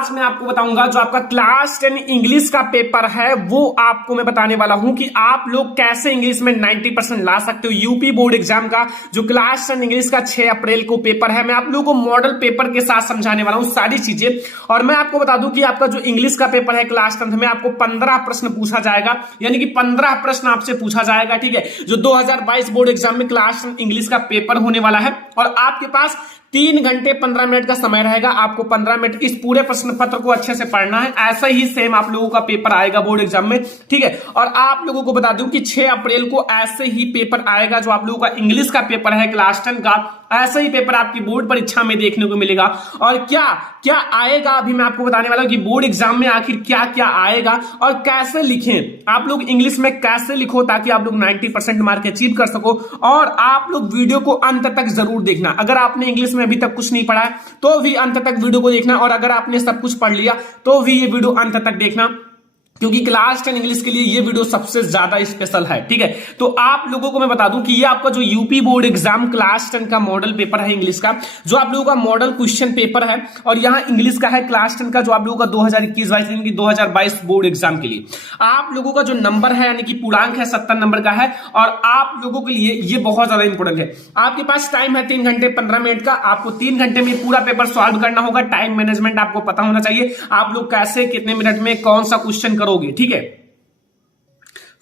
आज मैं आपको बताऊंगा जो आपका क्लास 10 इंग्लिश का पेपर है वो आपको मैं बताने वाला हूं कि आप लोग कैसे इंग्लिश में 90% ला सकते हो। यूपी बोर्ड एग्जाम का जो क्लास 10 इंग्लिश का 6 अप्रैल को पेपर है, मैं आप लोगों को मॉडल पेपर के साथ समझाने वाला हूं सारी चीजें। और मैं आपको बता दूं कि आपका जो इंग्लिश का पेपर है क्लास 10 में आपको 15 प्रश्न पूछा जाएगा, यानी कि 15 प्रश्न आपसे पूछा जाएगा। ठीक है, जो 2022 बोर्ड एग्जाम में क्लास 10 इंग्लिश का पेपर होने वाला है और आपके पास 3 घंटे 15 मिनट का समय रहेगा। आपको 15 मिनट इस पूरे प्रश्न पत्र को अच्छे से पढ़ना है। ऐसा ही सेम आप लोगों का पेपर आएगा बोर्ड एग्जाम में। ठीक है, और आप लोगों को बता दूं कि 6 अप्रैल को ऐसे ही पेपर आएगा जो आप लोगों का इंग्लिश का पेपर है क्लास 10 का। ऐसा ही पेपर आपकी बोर्ड परीक्षा में देखने को मिलेगा। और क्या क्या आएगा अभी मैं आपको बताने वाला हूं कि बोर्ड एग्जाम में आखिर क्या क्या आएगा और कैसे लिखें। आप लोग इंग्लिश में कैसे लिखो ताकि आप लोग 90% मार्क अचीव कर सको। और आप लोग वीडियो को अंत तक जरूर देखना। अगर आपने इंग्लिश में अभी तक कुछ नहीं पढ़ा है तो भी अंत तक वीडियो को देखना, और अगर आपने सब कुछ पढ़ लिया तो भी ये वीडियो अंत तक देखना, क्योंकि क्लास 10 इंग्लिश के लिए ये वीडियो सबसे ज्यादा स्पेशल है। ठीक है, तो आप लोगों को मैं बता दूं कि ये आपका जो यूपी बोर्ड एग्जाम क्लास 10 का मॉडल पेपर है इंग्लिश का, जो आप लोगों का मॉडल क्वेश्चन पेपर है। और यहां इंग्लिश का है क्लास 10 का जो आप लोगों का 2021-22 यानी कि 2022 बोर्ड एग्जाम के लिए आप लोगों का जो नंबर है यानी कि पूर्णांक है 70 नंबर का है। और आप लोगों के लिए ये बहुत ज्यादा इंपॉर्टेंट है। आपके पास टाइम है 3 घंटे 15 मिनट का। आपको 3 घंटे में पूरा पेपर सॉल्व करना होगा। टाइम मैनेजमेंट आपको पता होना चाहिए, आप लोग कैसे कितने मिनट में कौन सा क्वेश्चन करोगे। ठीक है,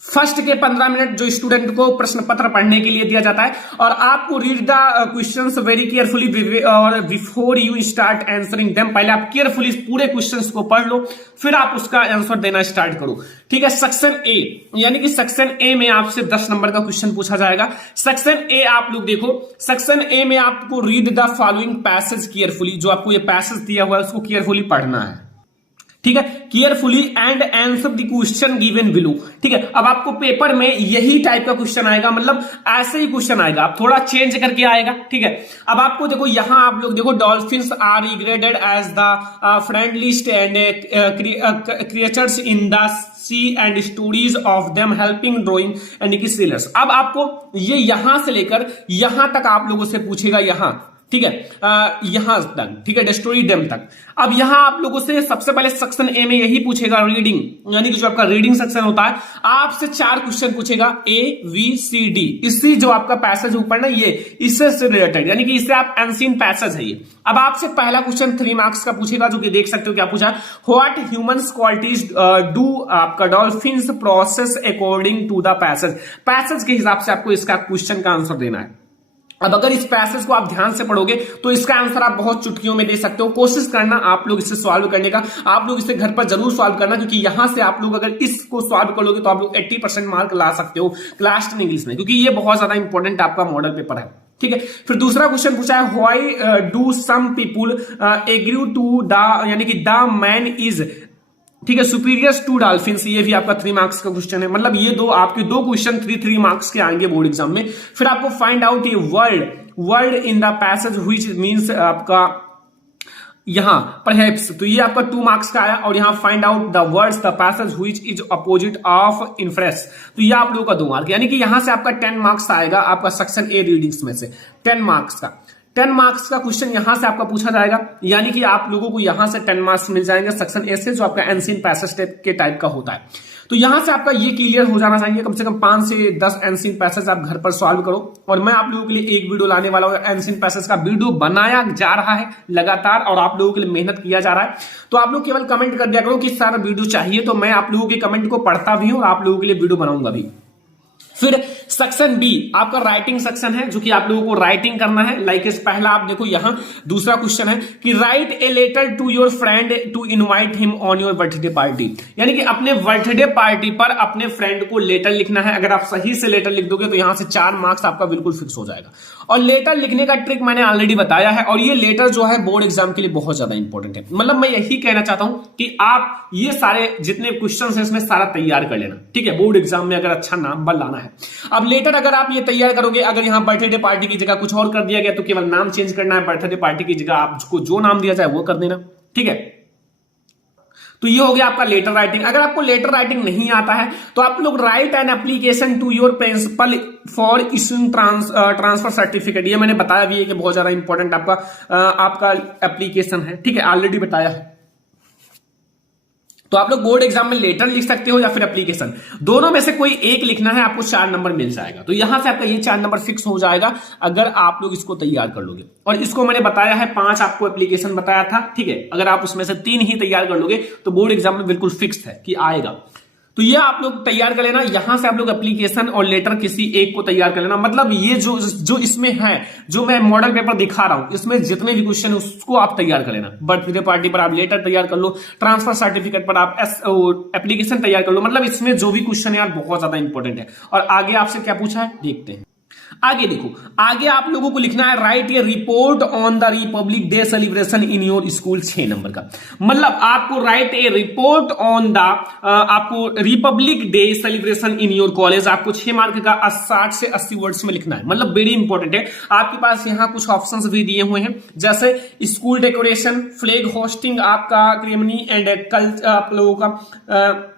फर्स्ट के 15 मिनट जो स्टूडेंट को प्रश्न पत्र पढ़ने के लिए दिया जाता है, और आपको read the questions very carefully और before you start answering them. पहले आप केयरफुली पूरे क्वेश्चंस को पढ़ लो, फिर आप उसका आंसर देना स्टार्ट करो। ठीक है, सेक्शन ए यानी कि सेक्शन ए में आपसे 10 नंबर का क्वेश्चन पूछा जाएगा। सेक्शन ए आप लोग देखो, सेक्शन ए में आपको read the following passage carefully. जो आपको ये पैसेज दिया हुआ है उसको केयरफुली पढ़ना है। ठीक है, carefully and answer the question given below. ठीक है, अब आपको पेपर में यही टाइप का क्वेश्चन आएगा, मतलब ऐसे ही क्वेश्चन आएगा, आप थोड़ा चेंज करके आएगा। ठीक है, अब आपको देखो यहां आप लोग देखो, dolphins are regarded as the friendliest and creatures in the sea and stories of them helping drowning and की सेलर्स। अब आपको ये यहां से लेकर यहां तक आप लोगों से पूछेगा यहां। ठीक है, यहां तक। ठीक है, डिस्ट्रॉय देम तक। अब यहां आप लोगों से सबसे पहले सेक्शन ए में यही पूछेगा रीडिंग, यानी कि जो आपका रीडिंग सेक्शन होता है, आपसे 4 क्वेश्चन पूछेगा ए बी सी डी। इसी जो आपका पैसेज ऊपर ना ये इससे रिलेटेड, यानी कि इससे आप अनसीन पैसेज है ये। अब आपसे पहला क्वेश्चन 3 मार्क्स का पूछेगा, जो कि देख सकते हो क्या पूछा, व्हाट ह्यूमंस क्वालिटीज डू आपका dolphins process according to the passage. Passage के हिसाब से आपको इसका क्वेश्चन का आंसर देना है। अब अगर इस पैसेज को आप ध्यान से पढ़ोगे तो इसका आंसर आप बहुत चुटकियों में दे सकते हो। कोशिश करना आप लोग इसे सॉल्व करने का, आप लोग इसे घर पर जरूर सॉल्व करना, क्योंकि यहां से आप लोग अगर इसको सॉल्व कर लोगे तो आप लोग 80% मार्क ला सकते हो क्लास 10 इंग्लिश में, क्योंकि ये बहुत ज्यादा इंपॉर्टेंट आपका मॉडल पेपर है। ठीक है, फिर दूसरा क्वेश्चन पूछा है, why do some people agree to the, यानी कि द मैन इज, ठीक है, सुपीरियर्स टू डॉल्फिन्स। ये भी आपका 3 मार्क्स का क्वेश्चन है। मतलब ये आपके 2 क्वेश्चन 3 मार्क्स के आएंगे बोर्ड एग्जाम में। फिर आपको फाइंड आउट ये word in the passage which means आपका यहां परहैप्स, तो ये आपका 2 मार्क्स का आया। और यहां find out the words the passage which is opposite of inference, तो ये आप लोगों का 2 मार्क, यानी कि यहां से आपका 10 मार्क्स आएगा आपका सेक्शन ए रीडिंग्स में से। 10 मार्क्स का 10 मार्क्स का क्वेश्चन यहां से आपका पूछा जाएगा, यानी कि आप लोगों को यहां से 10 मार्क्स मिल जाएंगे सेक्शन ए से, जो आपका एनसीन पैसेज के टाइप का होता है। तो यहां से आपका ये क्लियर हो जाना चाहिए। कम से कम 5 से 10 एनसीन पैसेज आप घर पर सॉल्व करो। और मैं आप लोगों के लिए एक वीडियो लाने वाला हूं, एनसीन पैसेज का वीडियो बनाया जा रहा है लगातार, और आप लोगों के लिए मेहनत किया जा रहा है। तो आप लोग केवल कमेंट कर दिया करो कि सर वीडियो चाहिए, तो मैं आप लोगों के कमेंट को पढ़ता भी हूं और आप लोगों के लिए वीडियो बनाऊंगा भी। फिर सेक्शन बी आपका राइटिंग सेक्शन है, जो कि आप लोगों को राइटिंग करना है। लाइक पहला आप देखो यहां दूसरा क्वेश्चन है कि write a letter to your friend to invite him on your birthday party, यानी कि अपने बर्थडे पार्टी पर अपने फ्रेंड को लेटर लिखना है। अगर आप सही से लेटर लिख दोगे तो यहां से 4 मार्क्स आपका बिल्कुल फिक्स हो जाएगा। और लेटर लिखने का ट्रिक मैंने ऑलरेडी बताया है, और ये लेटर जो है बोर्ड एग्जाम के लिए बहुत ज्यादा इंपॉर्टेंट है। मतलब मैं यही कहना चाहता हूं कि आप ये सारे जितने क्वेश्चन है इसमें सारा तैयार कर लेना। ठीक है, बोर्ड एग्जाम में अगर अच्छा नंबर लाना है। अब लेटर अगर आप ये तैयार करोगे, अगर यहां बर्थडे पार्टी की जगह कुछ और कर दिया गया तो केवल नाम चेंज करना है, बर्थडे पार्टी की जगह आपको जो नाम दिया जाए वो कर देना। ठीक है, तो ये हो गया आपका लेटर राइटिंग। अगर आपको लेटर राइटिंग नहीं आता है तो आप लोग write an application to your principal for issuing transfer certificate. ये मैंने बताया भी है कि बहुत ज्यादा इंपॉर्टेंट आपका एप्लीकेशन है। ठीक है, ऑलरेडी बताया है। तो आप लोग बोर्ड एग्जाम में लेटर लिख सकते हो या फिर एप्लीकेशन, दोनों में से कोई एक लिखना है, आपको 4 नंबर मिल जाएगा। तो यहां से आपका ये 4 नंबर फिक्स हो जाएगा अगर आप लोग इसको तैयार कर लोगे। और इसको मैंने बताया है 5 आपको एप्लीकेशन बताया था, ठीक है। अगर आप उसमें से 3 ही तैयार कर लोगे तो बोर्ड एग्जाम में बिल्कुल फिक्स है कि आएगा। तो ये आप लोग तैयार कर लेना, यहां से आप लोग एप्लीकेशन और लेटर किसी एक को तैयार कर लेना। मतलब ये जो इसमें है, जो मैं मॉडल पेपर दिखा रहा हूं, इसमें जितने भी क्वेश्चन है उसको आप तैयार कर लेना। बर्थडे पार्टी पर आप लेटर तैयार कर लो, ट्रांसफर सर्टिफिकेट पर आप एप्लीकेशन तैयार कर लो। मतलब इसमें जो भी क्वेश्चन है यार बहुत ज्यादा इंपॉर्टेंट है। और आगे आपसे क्या पूछा है देखते हैं। आगे देखो, आगे आप लोगों को लिखना है write a report on the Republic Day celebration in your school, 6 number का। मतलब आपको write a report on the आपको Republic Day celebration in your college, आपको 6 मार्क का 60 से 80 वर्ड्स में लिखना है। मतलब वेरी इंपॉर्टेंट है। आपके पास यहाँ कुछ ऑप्शंस भी दिए हुए हैं, जैसे स्कूल डेकोरेशन, फ्लैग होस्टिंग, आपका क्रेमनी एंड कल्चर, आप लोगों का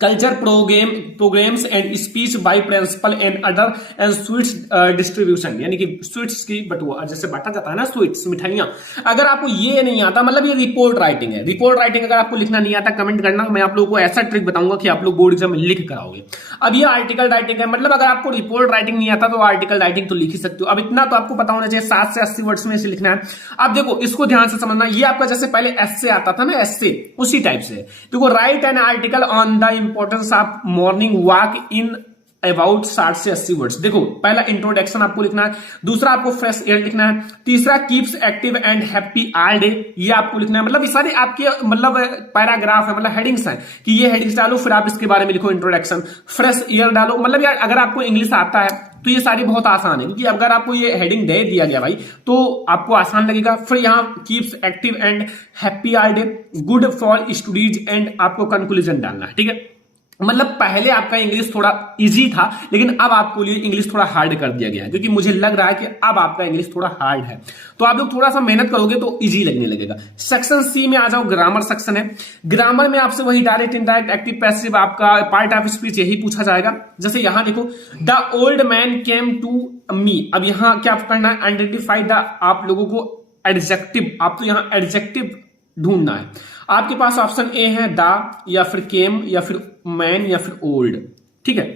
culture programmes and speech by principal and other and sweets distribution, यानी कि स्वीट्स की बटुआ, जैसे बांटा जाता है ना स्वीट्स, मिठाइयां। अगर आपको ये नहीं आता, मतलब ये रिपोर्ट राइटिंग है। रिपोर्ट राइटिंग अगर आपको लिखना नहीं आता कमेंट करना, मैं आप लोगों को ऐसा ट्रिक बताऊंगा कि आप लोग बोर्ड एग्जाम में लिख कर आओगे। अब ये आर्टिकल राइटिंग है, मतलब अगर आपको रिपोर्ट राइटिंग नहीं आता तो आर्टिकल राइटिंग तो लिख ही सकते हो। अब इतना तो आपको पता होना चाहिए 60 से 80 वर्ड्स में इसे लिखना है। अब देखो इसको ध्यान से समझना, ये आपका जैसे पहले एस्से आता था ना, एस्से उसी टाइप से। देखो right an article on the importance of morning walk in about 60 से 80 वर्ड्स। देखो पहला इंट्रोडक्शन आपको लिखना है, दूसरा आपको फ्रेश एयर लिखना है, तीसरा keeps active and happy all day, ये आपको लिखना है। मतलब ये सारे आपके मतलब पैराग्राफ है, मतलब हेडिंग्स हैं कि ये हेडिंग्स डालो, फिर आप इसके बारे में लिखो इंट्रोडक्शन, फ्रेश एयर डालो। मतलब यार अगर आपको इंग्लिश आता है तो ये सारी बहुत आसान है, क्योंकि अगर आपको ये हेडिंग दे दिया गया भाई तो आपको आसान लगेगा। फिर यहाँ keeps active and happy all day, good for studies and आपको कंक्लूजन डालना है, ठीक है। मतलब पहले आपका इंग्लिश थोड़ा इजी था, लेकिन अब आपको लिए इंग्लिश थोड़ा हार्ड कर दिया गया है, क्योंकि मुझे लग रहा है कि अब आपका इंग्लिश थोड़ा हार्ड है। तो आप लोग थोड़ा सा मेहनत करोगे तो इजी लगने लगेगा। सेक्शन सी में आ जाओ, ग्रामर सेक्शन है। ग्रामर में आपसे वही डायरेक्ट, इनडायरेक्ट, एक्टिव, पैसिव, आपका पार्ट ऑफ स्पीच यही पूछा जाएगा। जैसे यहां देखो, the old man came to me. अब यहां क्या करना है, आइडेंटिफाई द, आप लोगों को एडजेक्टिव, आपको यहां एडजेक्टिव ढूंढना है। आपके पास ऑप्शन ए है द, या फिर केम, या फिर मैन, या फिर ओल्ड, ठीक है।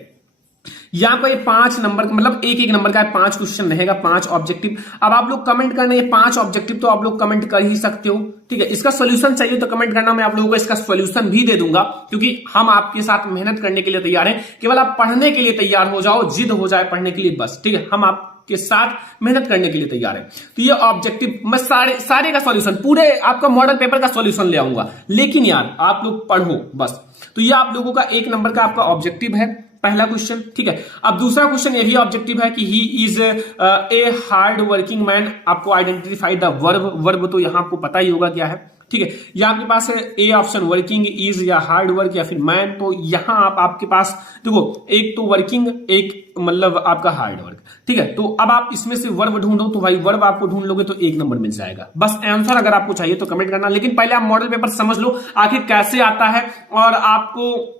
यहां पर 5 नंबर, मतलब एक नंबर का 5 क्वेश्चन रहेगा, 5 ऑब्जेक्टिव। अब आप लोग कमेंट करना, ये 5 ऑब्जेक्टिव तो आप लोग कमेंट कर ही सकते हो, ठीक है। इसका सोल्यूशन चाहिए तो कमेंट करना, मैं आप लोगों को इसका सोल्यूशन भी दे दूंगा, क्योंकि हम आपके साथ मेहनत करने के लिए तैयार हैं। केवल आप पढ़ने के लिए तैयार हो जाओ, जिद हो जाए पढ़ने के लिए, बस, ठीक है। हम आप के साथ मेहनत करने के लिए तैयार है। तो ये ऑब्जेक्टिव मैं सारे का सॉल्यूशन, पूरे आपका मॉडल पेपर का सॉल्यूशन ले आऊंगा, लेकिन यार आप लोग पढ़ो बस। तो ये आप लोगों का 1 नंबर का आपका ऑब्जेक्टिव है, पहला क्वेश्चन, ठीक है। अब दूसरा क्वेश्चन यही ऑब्जेक्टिव है कि he is a hard working man. आपको आइडेंटिफाई द वर्ब, वर्ब तो यहां आपको पता ही होगा क्या है, ठीक है। या आपके पास है ए ऑप्शन, वर्किंग, इज, या हार्ड वर्क, या फिर मैन। तो यहां आपके पास देखो, एक तो वर्किंग, एक मतलब आपका हार्ड वर्क, ठीक है। तो अब आप इसमें से वर्ब ढूंढो, तो भाई वर्ब आपको ढूंढ लोगे तो 1 नंबर मिल जाएगा। बस आंसर अगर आपको चाहिए तो कमेंट करना, लेकिन पहले आप मॉडल पेपर समझ लो आखिर कैसे आता है और आपको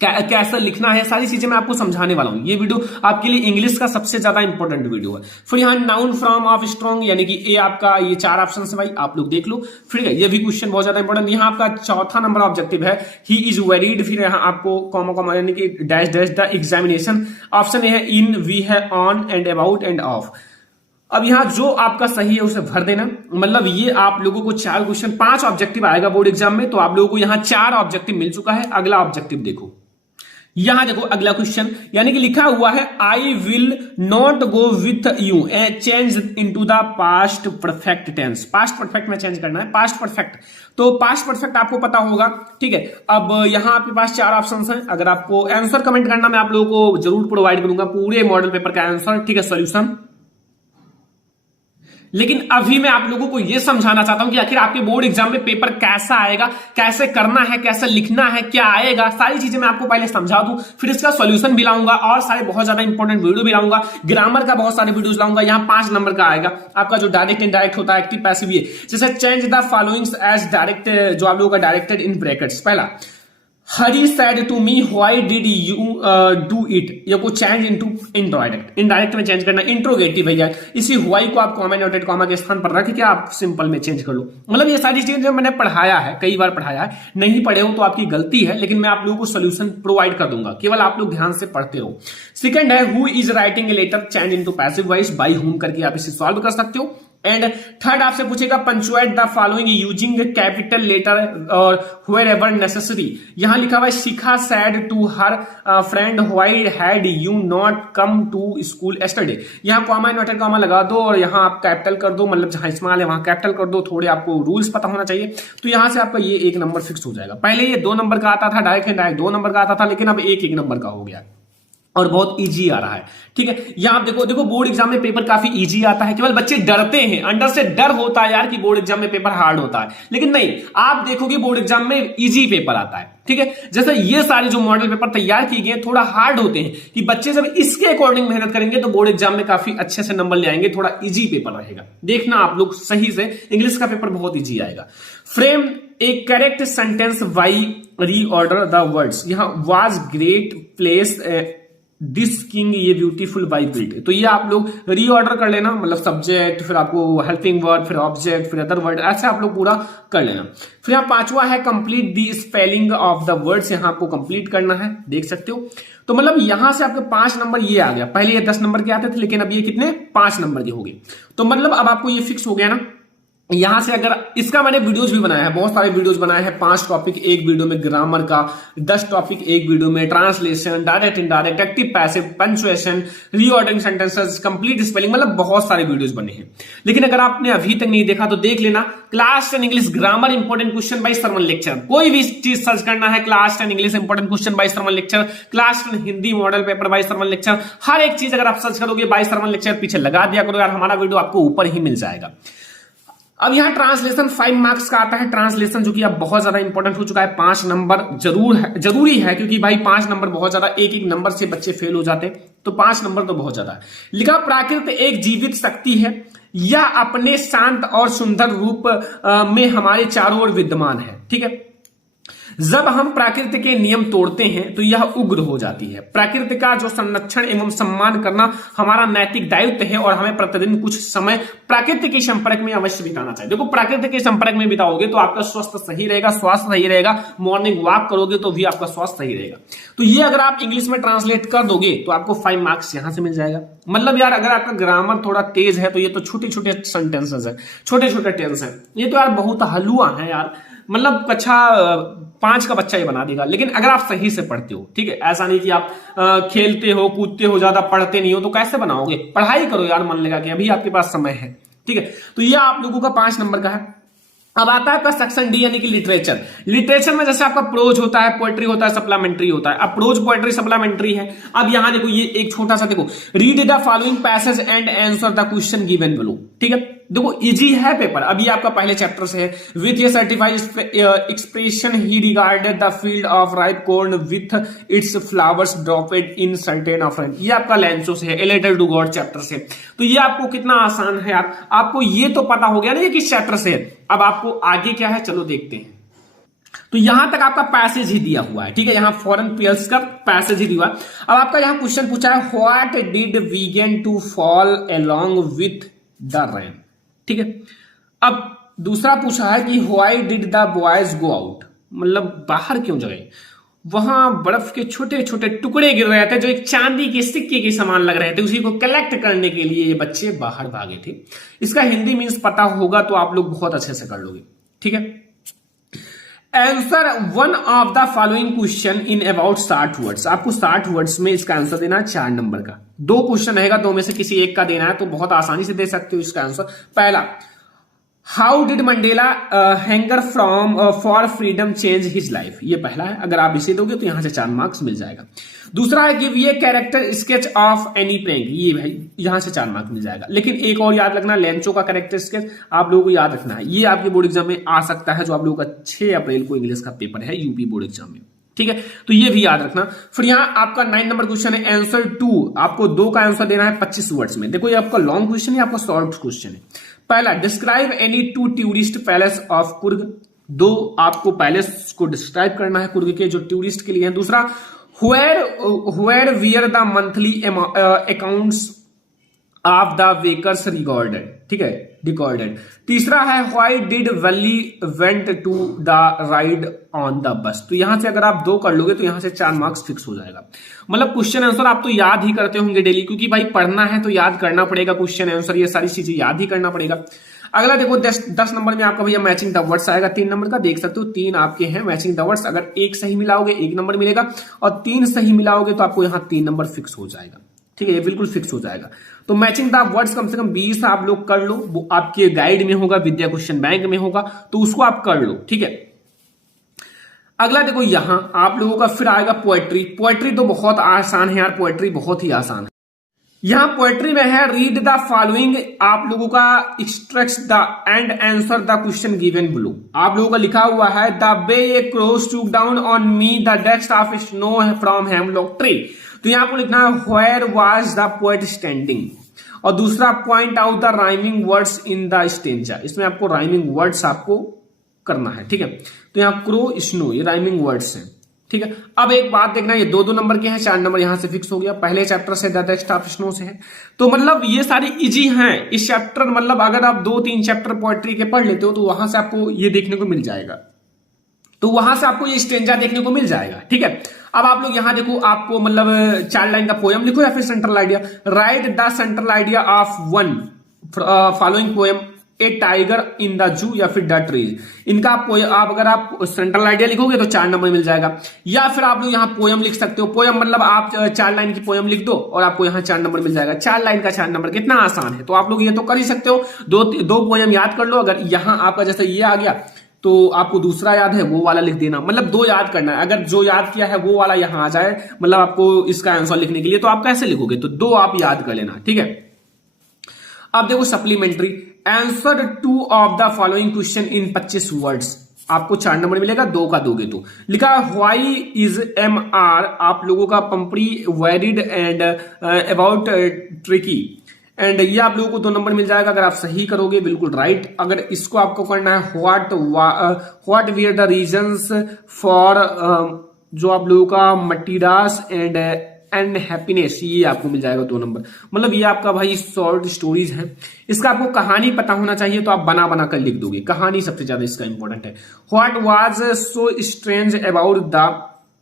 कैसा लिखना है, सारी चीजें मैं आपको समझाने वाला हूं। ये वीडियो आपके लिए इंग्लिश का सबसे ज्यादा इंपॉर्टेंट वीडियो है। फिर यहाँ नाउन फ्रॉम ऑफ स्ट्रॉन्ग, यानी कि ए आपका, ये 4 ऑप्शन है भाई, आप लोग देख लो, फिर ये भी क्वेश्चन बहुत ज्यादा इंपॉर्टेंट। यहाँ आपका चौथा नंबर ऑब्जेक्टिव है ही इज वेरीड, फिर यहाँ आपको कॉमा कॉमा यानी कि dash dash the examination. Option A है इन, वी है on and about end of. अब यहां जो आपका सही है उसे भर देना। मतलब ये आप लोगों को 4 क्वेश्चन, 5 ऑब्जेक्टिव आएगा बोर्ड एग्जाम में, तो आप लोगों को यहां 4 ऑब्जेक्टिव मिल चुका है। अगला ऑब्जेक्टिव देखो, यहां देखो अगला क्वेश्चन, यानी कि लिखा हुआ है I will not go with you, change into the past perfect tense. Past perfect में चेंज करना है, पास्ट परफेक्ट। तो पास्ट परफेक्ट आपको पता होगा, ठीक है। अब यहां आपके पास 4 ऑप्शन हैं। अगर आपको आंसर कमेंट करना, मैं आप लोगों को जरूर प्रोवाइड करूंगा पूरे मॉडल पेपर का आंसर, ठीक है, सोल्यूशन। लेकिन अभी मैं आप लोगों को यह समझाना चाहता हूं कि आखिर आपके बोर्ड एग्जाम में पेपर कैसा आएगा, कैसे करना है, कैसे लिखना है, क्या आएगा, सारी चीजें मैं आपको पहले समझा दूं, फिर इसका सॉल्यूशन भी लाऊंगा और सारे बहुत ज्यादा इंपॉर्टेंट वीडियो भी लाऊंगा। ग्रामर का बहुत सारे वीडियोस लाऊंगा। यहां 5 नंबर का आएगा आपका, जो डायरेक्ट इनडायरेक्ट होता है, एक्टिव पैसिव, ये जैसे change the followings as direct, जो आप लोगों का डायरेक्टेड इन ब्रैकेट्स। पहला हरी said to me, why did you do it? ये को चेंज इनटू इनडायरेक्ट, इनडायरेक्ट में चेंज करना, इंट्रोगेटिव भैया। इसी why को आप कॉमा नोटेड कॉमा के स्थान पर रख के आप सिंपल में चेंज कर लो। मतलब ये सारी चीजें मैंने पढ़ाया है, कई बार पढ़ाया है, नहीं पढ़े हो तो आपकी गलती है, लेकिन मैं आप लोगों को सोल्यूशन प्रोवाइड कर दूंगा, केवल आप लोग ध्यान से पढ़ते रहो। सेकंड है who is writing a letter, change into passive voice, by whom करके आप इसे सॉल्व कर सकते हो। एंड थर्ड आपसे पूछेगा punctuate the following using capital letter और वेयर एवर नेसेसरी। यहां लिखा हुआ है Shikha said to her friend why had you not come to school yesterday. यहां कॉमा इन्वर्टेड कॉमा लगा दो और यहां आप कैपिटल कर दो, मतलब जहां स्मॉल है वहां कैपिटल कर दो। थोड़े आपको रूल्स पता होना चाहिए, तो यहां से आपका ये 1 नंबर फिक्स हो जाएगा। पहले ये 2 नंबर का आता था, डायरेक्ट 2 नंबर का आता था, लेकिन अब 1 नंबर का हो गया और बहुत इजी आ रहा है। ठीक है, यहां आप देखो बोर्ड एग्जाम में पेपर काफी इजी आता है, केवल बच्चे डरते हैं, अंदर से डर होता है यार कि बोर्ड एग्जाम में पेपर हार्ड होता है, लेकिन नहीं, आप देखोगे बोर्ड एग्जाम में इजी पेपर आता है। ठीक है, जैसे ये सारे जो मॉडल पेपर तैयार किए गए थोड़ा हार्ड होते हैं कि बच्चे जब इसके अकॉर्डिंग मेहनत करेंगे तो बोर्ड एग्जाम में काफी अच्छे से नंबर ले आएंगे, थोड़ा इजी पेपर रहेगा। देखना आप लोग सही से, इंग्लिश का पेपर बहुत इजी आएगा। Frame a correct sentence by reorder the words. यहां was great place this king ये ब्यूटीफुल बाई बिल्ट, तो ये आप लोग रीऑर्डर कर लेना, मतलब सब्जेक्ट, फिर आपको हेल्पिंग वर्ड, फिर ऑब्जेक्ट, फिर अदर वर्ड, ऐसे आप लोग पूरा कर लेना। फिर यहाँ 5वां है complete the spelling of the words, यहां आपको कंप्लीट करना है, देख सकते हो। तो मतलब यहां से आपके 5 नंबर ये आ गया, पहले ये 10 नंबर के आते थे, लेकिन अब ये कितने 5 नंबर के हो गए। तो मतलब अब आपको ये फिक्स हो गया ना। यहां से अगर इसका मैंने वीडियोस भी बनाया है, बहुत सारे वीडियोस बनाए हैं, 5 टॉपिक एक वीडियो में ग्रामर का, 10 टॉपिक एक वीडियो में, translation, direct indirect, active passive, punctuation, reordering sentences, complete spelling, मतलब बहुत सारे वीडियोस बने हैं। लेकिन अगर आपने अभी तक नहीं देखा तो देख लेना, class 10 English grammar important question by Sarvan lecture. कोई भी चीज सर्च करना है class 10 English important question by Sarvan lecture, class 10 Hindi model paper by Sarvan lecture, हर एक चीज अगर आप सर्च करोगे बाय सरवन लेक्चर पीछे लगा दिया करो यार, हमारा वीडियो आपको ऊपर ही मिल जाएगा। अब यहां ट्रांसलेशन 5 मार्क्स का आता है, ट्रांसलेशन जो कि अब बहुत ज्यादा इंपॉर्टेंट हो चुका है, 5 नंबर जरूरी है, क्योंकि भाई 5 नंबर बहुत ज्यादा, एक नंबर से बच्चे फेल हो जाते, तो 5 नंबर तो बहुत ज्यादा है। लिखा प्राकृत एक जीवित शक्ति है, यह अपने शांत और सुंदर रूप में हमारे चारों ओर विद्यमान है। ठीक है, जब हम प्रकृति के नियम तोड़ते हैं तो यह उग्र हो जाती है। प्रकृति का जो संरक्षण एवं सम्मान करना हमारा नैतिक दायित्व है और हमें प्रतिदिन कुछ समय प्रकृति के संपर्क में अवश्य बिताना चाहिए। देखो, प्रकृति के संपर्क में बिताओगे तो आपका स्वास्थ्य सही रहेगा, स्वास्थ्य सही रहेगा, मॉर्निंग वॉक करोगे तो भी आपका स्वास्थ्य सही रहेगा। तो ये अगर आप इंग्लिश में ट्रांसलेट कर दोगे तो आपको 5 मार्क्स यहां से मिल जाएगा। मतलब यार अगर आपका ग्रामर थोड़ा तेज है तो ये तो छोटे छोटे सेंटेंसेस है, छोटे छोटे टेंस है, ये तो यार बहुत हलुआ है यार, मतलब कक्षा 5 का बच्चा ही बना देगा। लेकिन अगर आप सही से पढ़ते हो, ठीक है, ऐसा नहीं कि आप खेलते हो कूदते हो, ज्यादा पढ़ते नहीं हो, तो कैसे बनाओगे? पढ़ाई करो यार, मन लगा कि अभी आपके पास समय है। ठीक है, तो ये आप लोगों का 5 नंबर का है। अब आता है आपका सेक्शन डी यानी कि लिटरेचर। लिटरेचर में जैसे आपका प्रोज होता है, पोएट्री होता है, सप्लीमेंट्री होता है। अब प्रोज, पोएट्री, सप्लीमेंट्री है। अब यहां देखो, ये एक छोटा सा देखो, read the following passage and answer the question given below. ठीक है, देखो इजी है पेपर। अभी आपका पहले चैप्टर से है, विथ ये certified expression he regarded the field of ripe corn with its flowers dropped in certain of rain. ये आपका लेंसो से है, a letter to God chapter से। तो ये आपको कितना आसान है यार, आपको ये तो पता हो गया ना ये किस चैप्टर से है। अब आपको आगे क्या है, चलो देखते हैं। तो यहां तक आपका पैसेज ही दिया हुआ है। ठीक है, यहां फॉरेन पेयर्स का पैसेज ही दिया। अब आपका यहां क्वेश्चन पूछा है, व्हाट डिड वीगन to fall along with the rain. ठीक है, अब दूसरा पूछा है कि why did the boys go out, मतलब बाहर क्यों गए? वहां बर्फ के छोटे छोटे टुकड़े गिर रहे थे जो एक चांदी के सिक्के के समान लग रहे थे, उसी को कलेक्ट करने के लिए ये बच्चे बाहर भागे थे। इसका हिंदी मीन्स पता होगा तो आप लोग बहुत अच्छे से कर लोगे। ठीक है, answer one of the following question in about 60 words. आपको 60 वर्ड्स में इसका आंसर देना है, 4 नंबर का। 2 क्वेश्चन रहेगा, 2 में से किसी एक का देना है, तो बहुत आसानी से दे सकते हो इसका आंसर। पहला, how did Mandela hanger from for freedom change his life, ये पहला है। अगर आप इसे दोगे तो यहां से 4 मार्क्स मिल जाएगा। दूसरा है गिव ये character sketch of any prank, ये भाई यहां से 4 मार्क्स मिल जाएगा। लेकिन एक और याद रखना, लेंचो का कैरेक्टर स्केच आप लोगों को याद रखना है, ये आपके बोर्ड एग्जाम में आ सकता है, जो आप लोगों का 6 अप्रैल को इंग्लिश का पेपर है यूपी बोर्ड एग्जाम में। ठीक है, तो ये भी याद रखना। फिर यहां आपका 9 नंबर क्वेश्चन है आंसर 2, आपको 2 का आंसर देना है 25 वर्ड्स में। देखो ये आपका लॉन्ग क्वेश्चन है, आपका शॉर्ट क्वेश्चन है। पहला, describe any 2 tourist palace of Coorg. दो आपको पैलेस को डिस्क्राइब करना है कुर्ग के, जो टूरिस्ट के लिए है। दूसरा, where were the monthly accounts of the workers recorded, ठीक है, रिकॉर्डेड। तीसरा है why did Valli went to the ride on the bus. तो यहां से अगर आप 2 कर लोगे तो यहां से 4 मार्क्स फिक्स हो जाएगा। मतलब क्वेश्चन आंसर आप तो याद ही करते होंगे डेली, क्योंकि भाई पढ़ना है तो याद करना पड़ेगा, क्वेश्चन आंसर ये सारी चीजें याद ही करना पड़ेगा। अगला देखो 10 नंबर में आपका भैया मैचिंग द वर्ड्स आएगा 3 नंबर का, देख सकते हो 3 आपके हैं मैचिंग द वर्ड्स। अगर 1 सही मिलाओगे 1 नंबर मिलेगा, और 3 सही मिलाओगे तो आपको यहाँ 3 नंबर फिक्स हो जाएगा, ठीक है, ये बिल्कुल फिक्स हो जाएगा। तो मैचिंग द वर्ड्स कम से कम 20 आप लोग कर लो, वो आपके गाइड में होगा, विद्या क्वेश्चन बैंक में होगा, तो उसको आप कर लो, ठीक है। अगला देखो यहां आप लोगों का फिर आएगा पोएट्री। पोएट्री तो बहुत आसान है यार, पोएट्री बहुत ही आसान है। यहां पोएट्री में है रीड द फॉलोइंग, आप लोगों का extract the and answer the question given below. आप लोगों का लिखा हुआ है the way a crow took down on me the dust of snow from hemlock tree. तो यहां आपको लिखना है where was the poet standing. और दूसरा, point out the rhyming words in the stanza. इसमें आपको राइमिंग वर्ड्स आपको करना है, ठीक है। तो यहाँ क्रो स्नो ये राइमिंग वर्ड्स हैं, ठीक है। अब एक बात देखना, ये 2-2 नंबर के हैं, 4 नंबर यहां से फिक्स हो गया। पहले चैप्टर से द टेक्स्ट ऑफ स्नो से है, तो मतलब ये सारी इजी हैं इस चैप्टर। मतलब अगर आप 2-3 चैप्टर पोएट्री के पढ़ लेते हो तो वहां से आपको ये देखने को मिल जाएगा, तो वहां से आपको ये स्टेंजा देखने को मिल जाएगा, ठीक है। अब आप लोग यहां देखो, आपको मतलब 4 लाइन का पोएम लिखो या फिर central idea. Right the central idea of one following poem, A tiger in the zoo या फिर द ट्रीज। इनका आप अगर आप सेंट्रल आइडिया लिखोगे तो 4 नंबर मिल जाएगा। या फिर आप लोग यहाँ पोएम लिख सकते हो। पोएम मतलब आप 4 लाइन की पोएम लिख दो और आपको यहाँ 4 नंबर मिल जाएगा। 4 लाइन का 4 नंबर कितना आसान है, तो आप लोग ये तो कर ही सकते हो। दो पोएम याद कर लो। अगर यहाँ आपका जैसे ये आ गया तो आपको दूसरा याद है वो वाला लिख देना, मतलब 2 याद करना है। अगर जो याद किया है वो वाला यहाँ आ जाए, मतलब आपको इसका आंसर लिखने के लिए, तो आप कैसे लिखोगे, तो 2 आप याद कर लेना, ठीक है। अब देखो supplementary, answer 2 of the following question in 25 words. आपको 4 नंबर मिलेगा, 2 का दोगे तो। लिखा व्हाई इज एम आर, आप लोगों का पंपरी वेरिड एंड अबाउट ट्रिकी, एंड ये आप लोगों को 2 नंबर मिल जाएगा अगर आप सही करोगे, बिल्कुल राइट। अगर इसको आपको करना है what Veer the reasons for, जो आप लोगों का मटीरास एंड हैप्पीनेस, ये आपको मिल जाएगा 2 नंबर। मतलब ये आपका भाई शॉर्ट स्टोरीज है। इसका आपको कहानी पता होना चाहिए, तो आप बना बना कर लिख दोगे। कहानी सबसे ज्यादा इसका इंपॉर्टेंट है। What was so strange about the,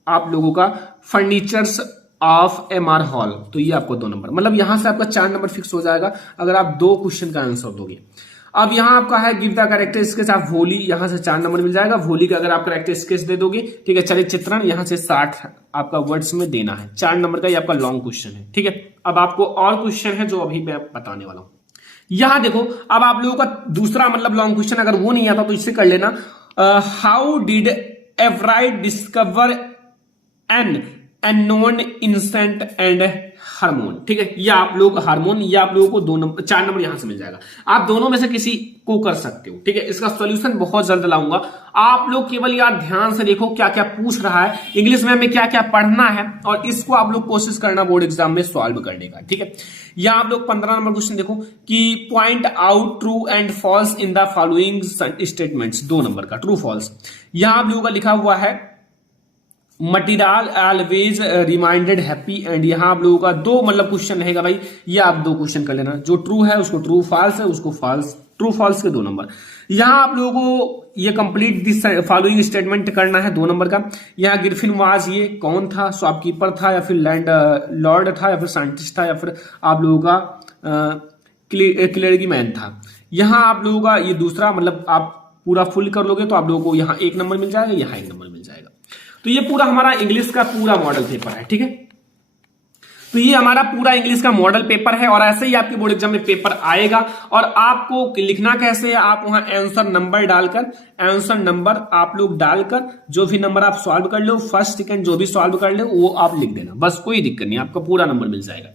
आप लोगों का फर्नीचर्स ऑफ एमआर हॉल, तो ये आपको 2 नंबर। मतलब यहां से आपका 4 नंबर फिक्स हो जाएगा अगर आप 2 क्वेश्चन का आंसर दोगे। अब यहां आपका है give the character sketch of Holi, यहां से 4 नंबर मिल जाएगा। होली का अगर आप करेक्टर स्केच दे दोगे, ठीक है। चलित चित्रण यहां से 60 आपका वर्ड्स में देना है। 4 नंबर का ये आपका लॉन्ग क्वेश्चन है, ठीक है। अब आपको और क्वेश्चन है जो अभी मैं बताने वाला हूं। यहां देखो, अब आप लोगों का दूसरा मतलब लॉन्ग क्वेश्चन, अगर वो नहीं आता तो इससे कर लेना। हाउ डिड एवराइट discover an unknown instinct and hormone, ठीक है। ये आप लोग हार्मोन, ये आप लोगों को 4 नंबर यहां से मिल जाएगा। आप दोनों में से किसी को कर सकते हो, ठीक है। इसका सॉल्यूशन बहुत जल्द लाऊंगा। आप लोग केवल यार ध्यान से देखो क्या क्या पूछ रहा है, इंग्लिश में हमें क्या क्या पढ़ना है, और इसको आप लोग कोशिश करना बोर्ड एग्जाम में सॉल्व करने का, ठीक है। यहां आप लोग 15 नंबर क्वेश्चन देखो कि point out true and falls in the following statements, 2 number का ट्रू फॉल्स। यहां आप लोगों का लिखा हुआ है material always reminded happy, and यहां आप लोगों का 2 मतलब क्वेश्चन रहेगा भाई। ये आप 2 क्वेश्चन कर लेना, जो ट्रू है उसको ट्रू, फॉल्स है उसको फॉल्स, ट्रू फॉल्स के 2 नंबर। यहां आप लोगों को ये कंप्लीट दिस फॉलोइंग स्टेटमेंट करना है 2 नंबर का। यहां गिरफिन वाज ये कौन था, शॉपकीपर था या फिर लैंड लॉर्ड था या फिर साइंटिस्ट था या फिर आप लोगों का क्लेरिगी मैन था। यहां आप लोगों का ये दूसरा मतलब आप पूरा फुल कर लोगे तो आप लोगों को यहां 1 नंबर मिल जाएगा, यहां 1 नंबर मिल जाएगा। तो ये पूरा हमारा इंग्लिश का पूरा मॉडल पेपर है, ठीक है। तो ये हमारा पूरा इंग्लिश का मॉडल पेपर है, और ऐसे ही आपके बोर्ड एग्जाम में पेपर आएगा। और आपको लिखना कैसे है, आप वहां आंसर नंबर डालकर, आंसर नंबर आप लोग डालकर जो भी नंबर आप सॉल्व कर लो, फर्स्ट सेकंड जो भी सॉल्व कर लो वो आप लिख देना, बस कोई दिक्कत नहीं, आपका पूरा नंबर मिल जाएगा।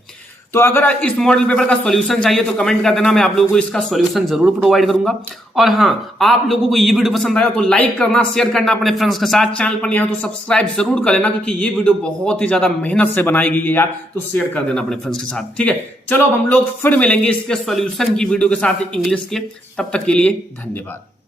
तो अगर इस मॉडल पेपर का सॉल्यूशन चाहिए तो कमेंट कर देना, मैं आप लोगों को इसका सॉल्यूशन जरूर प्रोवाइड करूंगा। और हाँ, आप लोगों को ये वीडियो पसंद आया तो लाइक करना, शेयर करना अपने फ्रेंड्स के साथ। चैनल पर नहीं हो तो सब्सक्राइब जरूर कर लेना, क्योंकि ये वीडियो बहुत ही ज्यादा मेहनत से बनाई गई है यार, तो शेयर कर देना अपने फ्रेंड्स के साथ, ठीक है। चलो अब हम लोग फिर मिलेंगे इसके सॉल्यूशन की वीडियो के साथ इंग्लिश के, तब तक के लिए धन्यवाद।